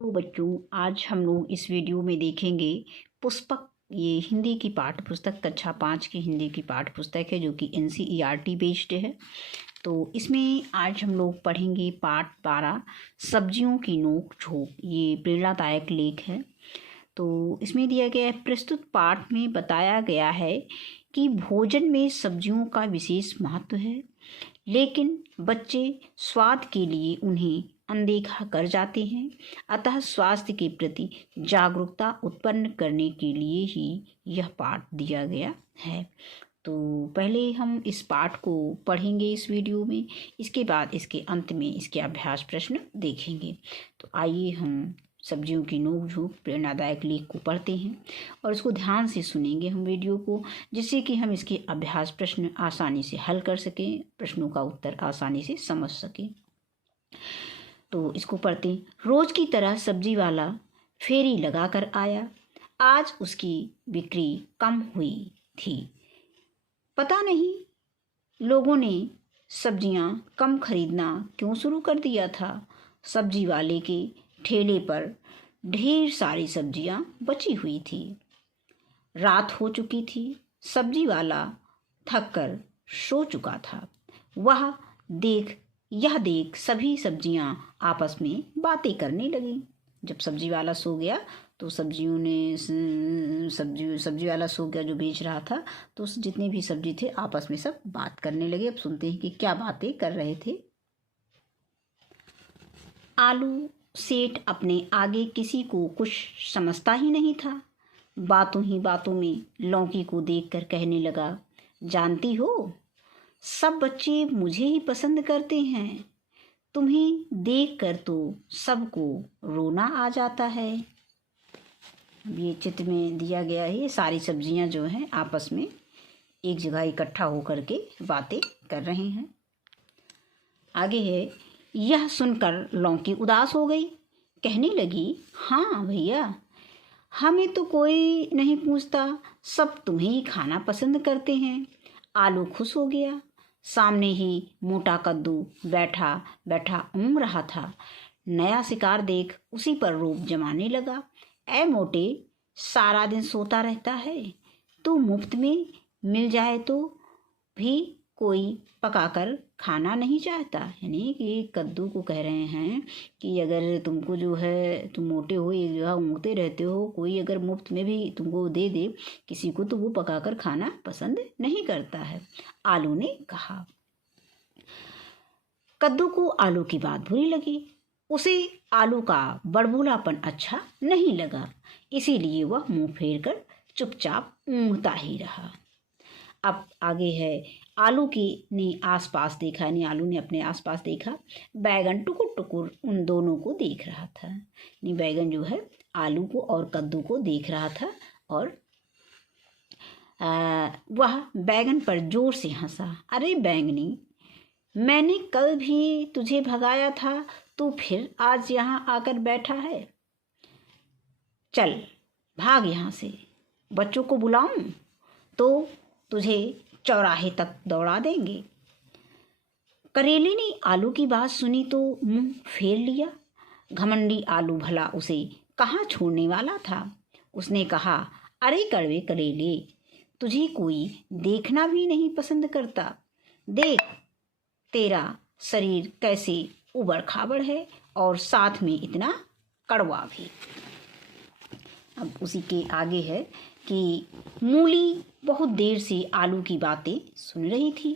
तो बच्चों, आज हम लोग इस वीडियो में देखेंगे पुष्पक। ये हिंदी की पाठ्य पुस्तक कक्षा 5 की हिंदी की पाठ्य पुस्तक है जो कि NCERT बेस्ड है। तो इसमें आज हम लोग पढ़ेंगे पाठ 12 सब्जियों की नोक झोंक। ये प्रेरणादायक लेख है। तो इसमें दिया गया है, प्रस्तुत पाठ में बताया गया है कि भोजन में सब्जियों का विशेष महत्व है, लेकिन बच्चे स्वाद के लिए उन्हें अनदेखा कर जाते हैं। अतः स्वास्थ्य के प्रति जागरूकता उत्पन्न करने के लिए ही यह पाठ दिया गया है। तो पहले हम इस पाठ को पढ़ेंगे इस वीडियो में, इसके बाद इसके अंत में इसके अभ्यास प्रश्न देखेंगे। तो आइए हम सब्जियों की नोक झोंक प्रेरणादायक लेख को पढ़ते हैं और इसको ध्यान से सुनेंगे हम वीडियो को, जिससे कि हम इसके अभ्यास प्रश्न आसानी से हल कर सकें, प्रश्नों का उत्तर आसानी से समझ सकें। तो इसको पढ़ते हैं। रोज की तरह सब्जी वाला फेरी लगा कर आया। आज उसकी बिक्री कम हुई थी। पता नहीं लोगों ने सब्जियां कम खरीदना क्यों शुरू कर दिया था। सब्जी वाले के ठेले पर ढेर सारी सब्जियां बची हुई थी। रात हो चुकी थी। सब्जी वाला थक कर सो चुका था। यह देख सभी सब्जियां आपस में बातें करने लगी। जब सब्जी वाला सो गया तो सब्जी वाला सो गया जो बेच रहा था, तो जितने भी सब्जी थे आपस में सब बात करने लगे। अब सुनते हैं कि क्या बातें कर रहे थे। आलू सेठ अपने आगे किसी को कुछ समझता ही नहीं था। बातों ही बातों में लौकी को देखकर कहने लगा, जानती हो, सब बच्चे मुझे ही पसंद करते हैं। तुम्हें देखकर तो सबको रोना आ जाता है। ये चित्र में दिया गया है, ये सारी सब्जियां जो हैं आपस में एक जगह इकट्ठा होकर के बातें कर रहे हैं। आगे है, यह सुनकर लौकी उदास हो गई। कहने लगी, हाँ भैया, हमें तो कोई नहीं पूछता, सब तुम्हें ही खाना पसंद करते हैं। आलू खुश हो गया। सामने ही मोटा कद्दू बैठा बैठा ऊँघ रहा था। नया शिकार देख उसी पर रोब जमाने लगा। ऐ मोटे, सारा दिन सोता रहता है। तू मुफ्त में मिल जाए तो भी कोई पकाकर खाना नहीं चाहता। यानी कि कद्दू को कह रहे हैं कि अगर तुमको जो है, तुम मोटे हो, एक जगह ऊँघते रहते हो, कोई अगर मुफ्त में भी तुमको दे दे किसी को, तो वो पकाकर खाना पसंद नहीं करता है। आलू ने कहा। कद्दू को आलू की बात बुरी लगी। उसे आलू का बड़बोलापन अच्छा नहीं लगा, इसीलिए वह मुंह फेर कर चुपचाप ऊँघता ही रहा। अब आगे है, आलू की ने आसपास देखा, यानी आलू ने अपने आसपास देखा। बैगन टुकुर टुकुर उन दोनों को देख रहा था। यानी बैगन जो है आलू को और कद्दू को देख रहा था और वह बैगन पर जोर से हंसा। अरे बैंगनी, मैंने कल भी तुझे भगाया था, तू फिर आज यहाँ आकर बैठा है। चल भाग यहाँ से, बच्चों को बुलाऊं तो तुझे चौराहे तक दौड़ा देंगे। करेले ने आलू की बात सुनी तो मुंह फेर लिया। घमंडी आलू भला उसे कहाँ छोड़ने वाला था। उसने कहा, अरे कड़वे करेले, तुझे कोई देखना भी नहीं पसंद करता। देख, तेरा शरीर कैसे उबड़ खाबड़ है और साथ में इतना कड़वा भी। अब उसी के आगे है कि मूली बहुत देर से आलू की बातें सुन रही थी।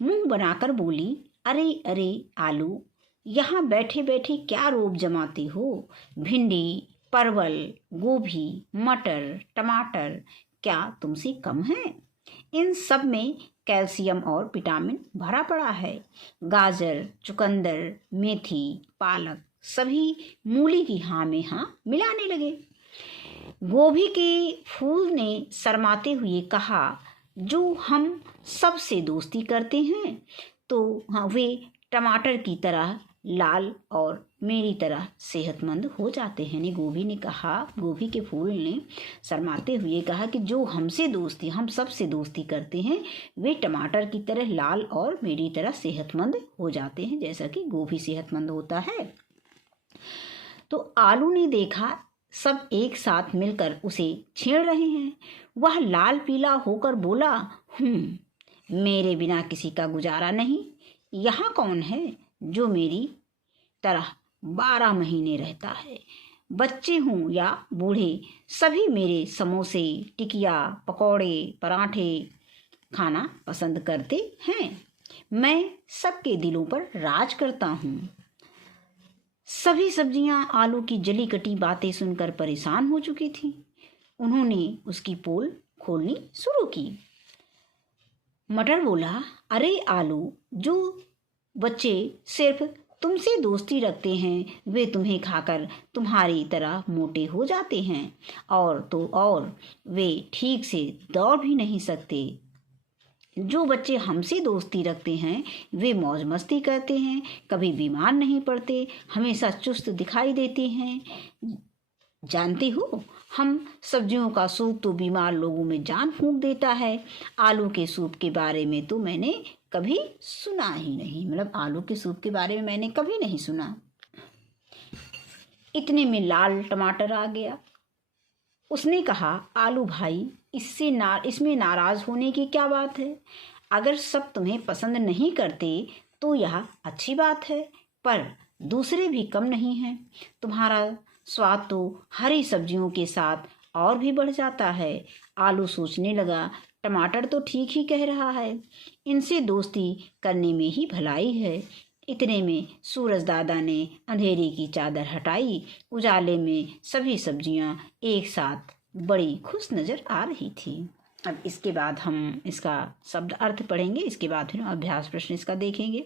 मुंह बनाकर बोली, अरे अरे आलू, यहाँ बैठे बैठे क्या रोब जमाते हो। भिंडी, परवल, गोभी, मटर, टमाटर क्या तुमसे कम है? इन सब में कैल्शियम और विटामिन भरा पड़ा है। गाजर, चुकंदर, मेथी, पालक सभी मूली की हाँ में हाँ मिलाने लगे। गोभी के फूल ने शर्माते हुए कहा, जो हम सबसे दोस्ती करते हैं तो हाँ, वे टमाटर की तरह लाल और मेरी तरह सेहतमंद हो जाते हैं। ने गोभी ने कहा, गोभी के फूल ने शर्माते हुए कहा कि जो हम सबसे दोस्ती करते हैं, वे टमाटर की तरह लाल और मेरी तरह सेहतमंद हो जाते हैं, जैसा कि गोभी सेहतमंद होता है। तो आलू ने देखा सब एक साथ मिलकर उसे छेड़ रहे हैं। वह लाल पीला होकर बोला, मेरे बिना किसी का गुजारा नहीं। यहाँ कौन है जो मेरी तरह 12 महीने रहता है? बच्चे हों या बूढ़े, सभी मेरे समोसे, टिकिया, पकौड़े, पराठे खाना पसंद करते हैं। मैं सबके दिलों पर राज करता हूँ। सभी सब्जियां आलू की जली कटी बातें सुनकर परेशान हो चुकी थीं। उन्होंने उसकी पोल खोलनी शुरू की। मटर बोला, अरे आलू, जो बच्चे सिर्फ तुमसे दोस्ती रखते हैं वे तुम्हें खाकर तुम्हारी तरह मोटे हो जाते हैं, और वे ठीक से दौड़ भी नहीं सकते। जो बच्चे हमसे दोस्ती रखते हैं वे मौज मस्ती करते हैं, कभी बीमार नहीं पड़ते, हमेशा चुस्त दिखाई देते हैं। जानते हो, हम सब्जियों का सूप तो बीमार लोगों में जान फूंक देता है। आलू के सूप के बारे में तो मैंने कभी सुना ही नहीं, मतलब आलू के सूप के बारे में मैंने कभी नहीं सुना। इतने में लाल टमाटर आ गया। उसने कहा, आलू भाई, इसमें नाराज होने की क्या बात है? अगर सब तुम्हें पसंद नहीं करते तो यह अच्छी बात है, पर दूसरे भी कम नहीं हैं। तुम्हारा स्वाद तो हरी सब्जियों के साथ और भी बढ़ जाता है। आलू सोचने लगा, टमाटर तो ठीक ही कह रहा है, इनसे दोस्ती करने में ही भलाई है। इतने में सूरज दादा ने अंधेरे की चादर हटाई। उजाले में सभी सब्जियां एक साथ बड़ी खुश नजर आ रही थी। अब इसके बाद हम इसका शब्द अर्थ पढ़ेंगे, इसके बाद फिर अभ्यास प्रश्न इसका देखेंगे।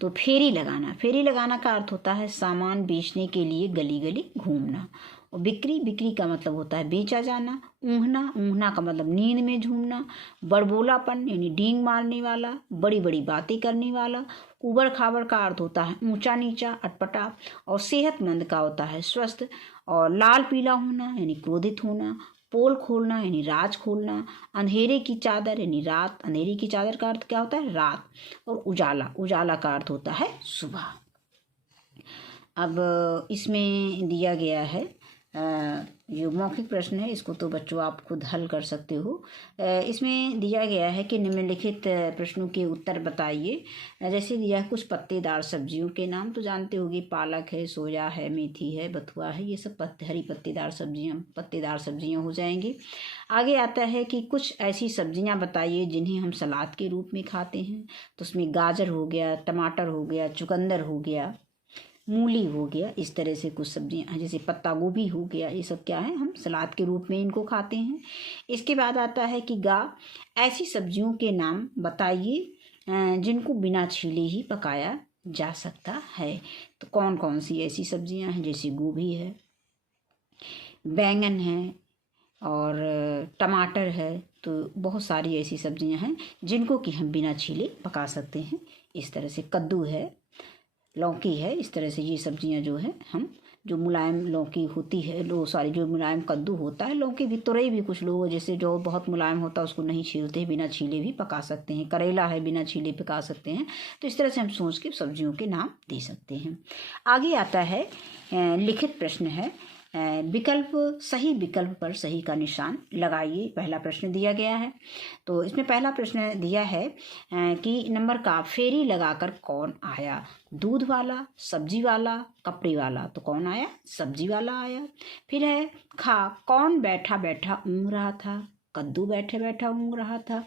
तो फेरी लगाना का अर्थ होता है सामान बेचने के लिए गली गली घूमना। और बिक्री का मतलब होता है बेचा जाना। ऊँघना का मतलब नींद में झूमना। बड़बोलापन यानी डींग मारने वाला, बड़ी बड़ी बातें करने वाला। उबड़ खाबड़ का अर्थ होता है ऊंचा नीचा, अटपटा। और सेहतमंद का होता है स्वस्थ। और लाल पीला होना यानी क्रोधित होना। पोल खोलना यानी राज खोलना। अंधेरे की चादर यानी रात। अंधेरे की चादर का अर्थ क्या होता है? रात। और उजाला का अर्थ होता है सुबह। अब इसमें दिया गया है जो मौखिक प्रश्न है, इसको तो बच्चों आप खुद हल कर सकते हो। इसमें दिया गया है कि निम्नलिखित प्रश्नों के उत्तर बताइए। जैसे दिया है कुछ पत्तेदार सब्जियों के नाम, तो जानते होंगे पालक है, सोया है, मेथी है, बथुआ है, ये सब हरी पत्तेदार सब्जियां हो जाएंगी। आगे आता है कि कुछ ऐसी सब्जियां बताइए जिन्हें हम सलाद के रूप में खाते हैं। तो उसमें गाजर हो गया, टमाटर हो गया, चुकंदर हो गया, मूली हो गया। इस तरह से कुछ सब्जियां, जैसे पत्ता गोभी हो गया, ये सब क्या है, हम सलाद के रूप में इनको खाते हैं। इसके बाद आता है कि ऐसी सब्जियों के नाम बताइए जिनको बिना छीले ही पकाया जा सकता है। तो कौन कौन सी ऐसी सब्जियां हैं? जैसे गोभी है, बैंगन है और टमाटर है। तो बहुत सारी ऐसी सब्जियां हैं जिनको कि हम बिना छीले पका सकते हैं। इस तरह से कद्दू है, लौकी है। इस तरह से ये सब्जियां जो है हम, जो मुलायम लौकी होती है, जो मुलायम कद्दू होता है, लौकी भी, तुरई भी कुछ लोग जैसे जो बहुत मुलायम होता है उसको नहीं छीलते, बिना छीले भी पका सकते हैं। करेला है, बिना छीले पका सकते हैं। तो इस तरह से हम सोच के सब्जियों के नाम दे सकते हैं। आगे आता है लिखित प्रश्न है। सही विकल्प पर सही का निशान लगाइए। पहला प्रश्न दिया गया है। तो इसमें पहला प्रश्न दिया है कि नंबर का फेरी लगाकर कौन आया? दूध वाला, सब्जी वाला, कपड़े वाला। तो कौन आया? सब्जी वाला आया। फिर है कौन बैठा बैठा ऊँघ रहा था? कद्दू बैठे बैठा ऊँघ रहा था।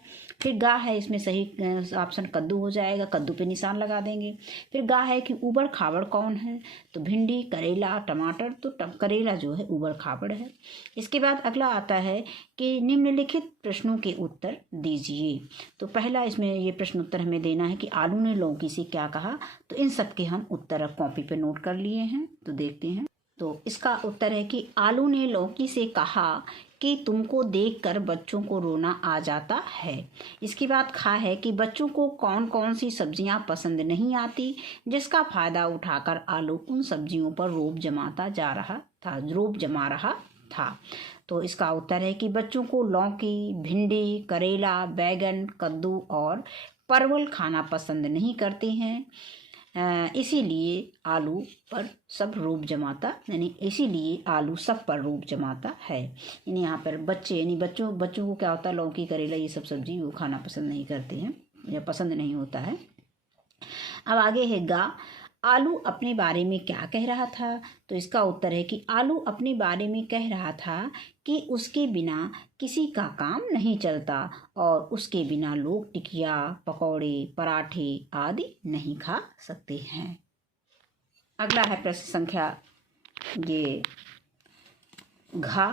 फिर है, इसमें सही ऑप्शन कद्दू हो जाएगा, कद्दू पे निशान लगा देंगे। फिर है कि ऊबड़ खाबड़ कौन है? तो भिंडी, करेला, टमाटर। तो करेला जो है ऊबड़ खाबड़ है। इसके बाद अगला आता है कि निम्नलिखित प्रश्नों के उत्तर दीजिए। तो पहला इसमें ये प्रश्न उत्तर हमें देना है कि आलू ने लौकी से क्या कहा। तो इन सब के हम उत्तर कॉपी पे नोट कर लिए हैं, तो देखते हैं। तो इसका उत्तर है कि आलू ने लौकी से कहा कि तुमको देखकर बच्चों को रोना आ जाता है। इसके बाद है कि बच्चों को कौन कौन सी सब्जियां पसंद नहीं आती, जिसका फायदा उठाकर आलू उन सब्जियों पर रोब जमा रहा था। तो इसका उत्तर है कि बच्चों को लौकी, भिंडी, करेला, बैगन, कद्दू और परवल खाना पसंद नहीं करते हैं। इसीलिए आलू पर सब रोब जमाता, यानी इसीलिए आलू सब पर रोब जमाता है। यानी यहाँ पर बच्चे, यानी बच्चों को क्या होता है, लौकी करेला ये सब सब्जी वो खाना पसंद नहीं करते हैं या पसंद नहीं होता है। अब आगे है गा। आलू अपने बारे में क्या कह रहा था? तो इसका उत्तर है कि आलू अपने बारे में कह रहा था कि उसके बिना किसी का काम नहीं चलता और उसके बिना लोग टिकिया, पकौड़े, पराठे आदि नहीं खा सकते हैं। अगला है प्रश्न संख्या ये घा।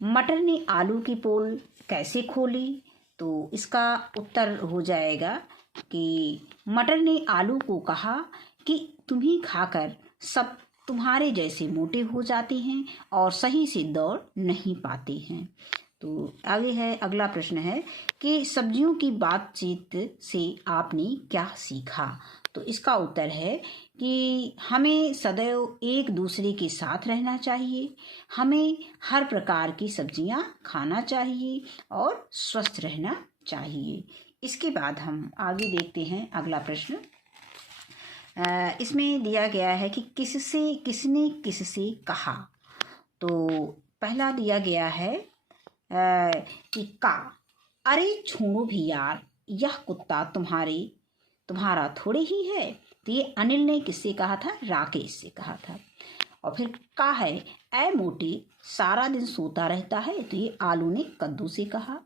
मटर ने आलू की पोल कैसे खोली? तो इसका उत्तर हो जाएगा कि मटर ने आलू को कहा कि तुम्हें खाकर सब तुम्हारे जैसे मोटे हो जाते हैं और सही से दौड़ नहीं पाते हैं। तो आगे है, अगला प्रश्न है कि सब्जियों की बातचीत से आपने क्या सीखा? तो इसका उत्तर है कि हमें सदैव एक दूसरे के साथ रहना चाहिए, हमें हर प्रकार की सब्जियां खाना चाहिए और स्वस्थ रहना चाहिए। इसके बाद हम आगे देखते हैं अगला प्रश्न। इसमें दिया गया है कि किसने किससे कहा? तो पहला दिया गया है कि का। अरे छोड़ो भी यार, यह कुत्ता तुम्हारा थोड़े ही है। तो ये अनिल ने किससे कहा था? राकेश से कहा था। और फिर का है, ऐ मोटे सारा दिन सोता रहता है। तो ये आलू ने कद्दू से कहा।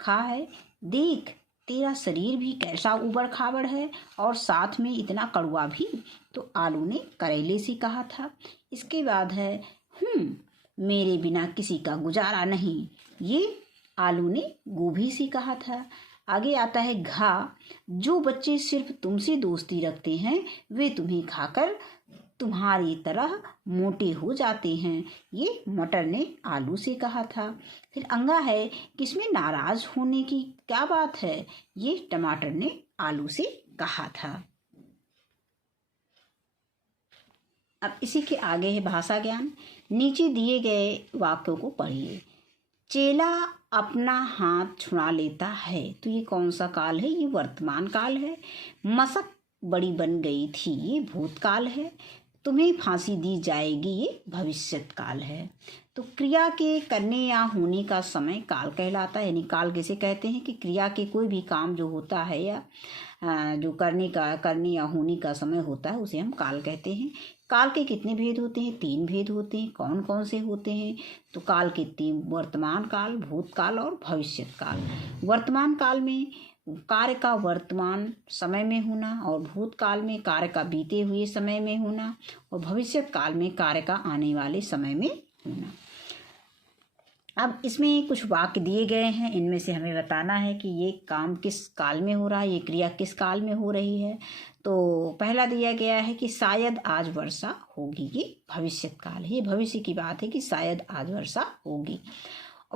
खा है, देख तेरा शरीर भी कैसा उबड़ खाबड़ है और साथ में इतना कड़वा भी। तो आलू ने करेले से कहा था। इसके बाद है मेरे बिना किसी का गुजारा नहीं। ये आलू ने गोभी से कहा था। आगे आता है घा। जो बच्चे सिर्फ तुमसे दोस्ती रखते हैं वे तुम्हें खाकर तुम्हारी तरह मोटे हो जाते हैं। ये मटर ने आलू से कहा था। फिर अंगा है, किसमें नाराज होने की क्या बात है? ये टमाटर ने आलू से कहा था। अब इसी के आगे है भाषा ज्ञान। नीचे दिए गए वाक्यों को पढ़िए। चेला अपना हाथ छुड़ा लेता है। तो ये कौन सा काल है? ये वर्तमान काल है। मशक बड़ी बन गई थी, ये भूतकाल है। तुम्हें फांसी दी जाएगी, ये भविष्यत काल है। तो क्रिया के करने या होने का समय काल कहलाता है। यानी काल किसे कहते हैं कि क्रिया के कोई भी काम जो होता है या जो करने या होने का समय होता है उसे हम काल कहते हैं। काल के कितने भेद होते हैं? 3 भेद होते हैं। कौन कौन से होते हैं? तो काल के 3, वर्तमान काल, भूतकाल और भविष्यत काल। वर्तमान काल में कार्य का वर्तमान समय में होना और भूतकाल में कार्य का बीते हुए समय में होना और भविष्यत काल में कार्य का आने वाले समय में होना। अब इसमें कुछ वाक्य दिए गए हैं, इनमें से हमें बताना है कि ये काम किस काल में हो रहा है, ये क्रिया किस काल में हो रही है। तो पहला दिया गया है कि शायद आज वर्षा होगी, ये भविष्यत काल है। ये भविष्य की बात है कि शायद आज वर्षा होगी।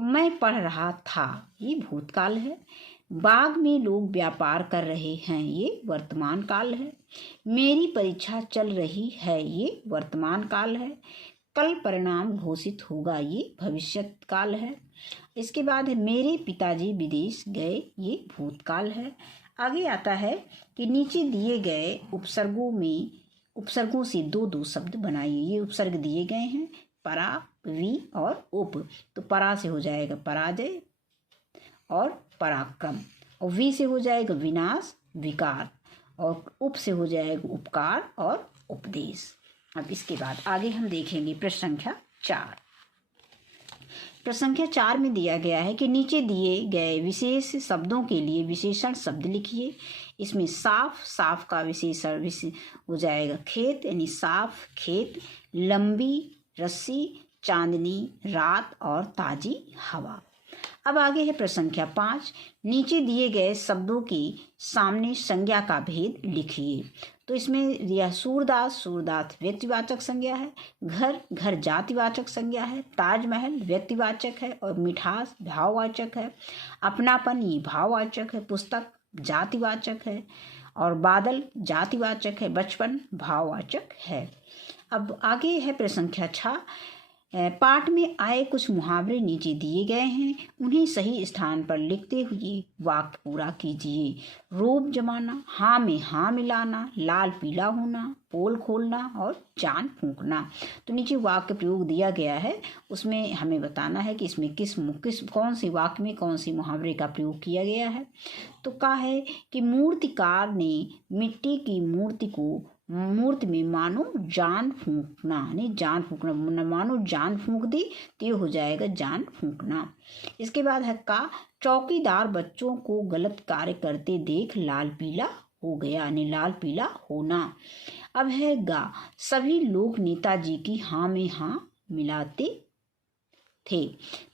मैं पढ़ रहा था, ये भूतकाल है। बाग में लोग व्यापार कर रहे हैं, ये वर्तमान काल है। मेरी परीक्षा चल रही है, ये वर्तमान काल है। कल परिणाम घोषित होगा, ये भविष्यत काल है। इसके बाद है मेरे पिताजी विदेश गए, ये भूतकाल है। आगे आता है कि नीचे दिए गए उपसर्गों से 2-2 शब्द बनाइए। ये उपसर्ग दिए गए हैं, परा, वी और उप। तो परा से हो जाएगा पराजय और पराक्रम, और वी से हो जाएगा विनाश, विकार, और उप से हो जाएगा उपकार और उपदेश। अब इसके बाद आगे हम देखेंगे प्रश्न संख्या 4। प्रश्न संख्या 4 में दिया गया है कि नीचे दिए गए विशेष शब्दों के लिए विशेषण शब्द लिखिए। इसमें साफ का विशेषण हो जाएगा खेत, यानी साफ खेत, लंबी रस्सी, चांदनी रात और ताजी हवा। अब आगे है प्रश्न संख्या 5। नीचे दिए गए शब्दों के सामने संज्ञा का भेद लिखिए। तो इसमें दिया सूरदास व्यक्तिवाचक संज्ञा है, घर जातिवाचक संज्ञा है, ताजमहल व्यक्तिवाचक है और मिठास भाववाचक है, अपनापन ये भाववाचक है, पुस्तक जातिवाचक है और बादल जातिवाचक है, बचपन भाववाचक है। अब आगे है प्रश्न संख्या 6। पाठ में आए कुछ मुहावरे नीचे दिए गए हैं, उन्हें सही स्थान पर लिखते हुए वाक्य पूरा कीजिए। रूप जमाना, हाँ में हाँ मिलाना, लाल पीला होना, पोल खोलना और जान फूंकना। तो नीचे वाक्य प्रयोग दिया गया है, उसमें हमें बताना है कि इसमें किस कौन से वाक्य में कौन सी मुहावरे का प्रयोग किया गया है। तो कहा है कि मूर्तिकार ने मिट्टी की मूर्ति में मानो जान फूंकना, यानी जान फूंकना, मानो जान फूंक दी तो ये हो जाएगा जान फूंकना। इसके बाद है का, चौकीदार बच्चों को गलत कार्य करते देख लाल पीला हो गया, यानी लाल पीला होना। अब है गा, सभी लोग नेताजी की हाँ में हाँ मिलाते थे,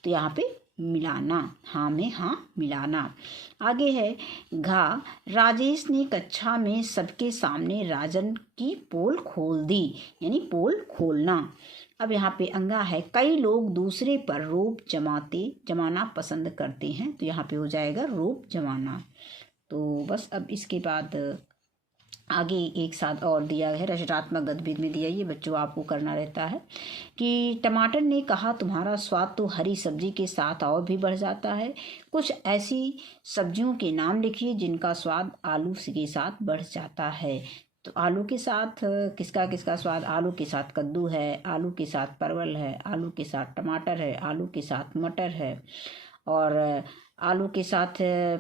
तो यहाँ पे मिलाना, हाँ में हाँ मिलाना। आगे है घा, राजेश ने कक्षा में सबके सामने राजन की पोल खोल दी, यानी पोल खोलना। अब यहाँ पे अंगा है, कई लोग दूसरे पर रोब जमाना पसंद करते हैं, तो यहाँ पे हो जाएगा रोब जमाना। तो बस अब इसके बाद आगे एक साथ और दिया है, रचनात्मक गतिविधि में दिया, ये बच्चों आपको करना रहता है कि टमाटर ने कहा तुम्हारा स्वाद तो हरी सब्जी के साथ और भी बढ़ जाता है। कुछ ऐसी सब्जियों के नाम लिखिए जिनका स्वाद आलू के साथ बढ़ जाता है। तो आलू के साथ किसका किसका स्वाद, आलू के साथ कद्दू है, आलू के साथ परवल है, आलू के साथ टमाटर है, आलू के साथ मटर है, और आलू के साथ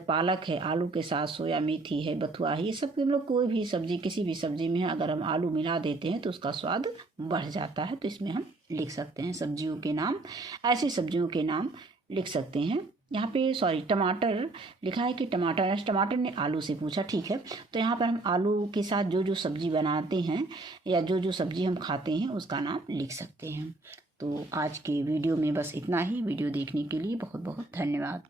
पालक है, आलू के साथ सोया मेथी है, बथुआ है। ये सब हम लोग कोई भी सब्जी, किसी भी सब्जी में अगर हम आलू मिला देते हैं तो उसका स्वाद बढ़ जाता है। तो इसमें हम लिख सकते हैं सब्जियों के नाम, ऐसी सब्जियों के नाम लिख सकते हैं। यहाँ पे टमाटर लिखा है कि टमाटर ने आलू से पूछा, ठीक है। तो यहाँ पर हम आलू के साथ जो जो सब्जी बनाते हैं या जो जो सब्जी हम खाते हैं उसका नाम लिख सकते हैं। तो आज के वीडियो में बस इतना ही। वीडियो देखने के लिए बहुत बहुत धन्यवाद।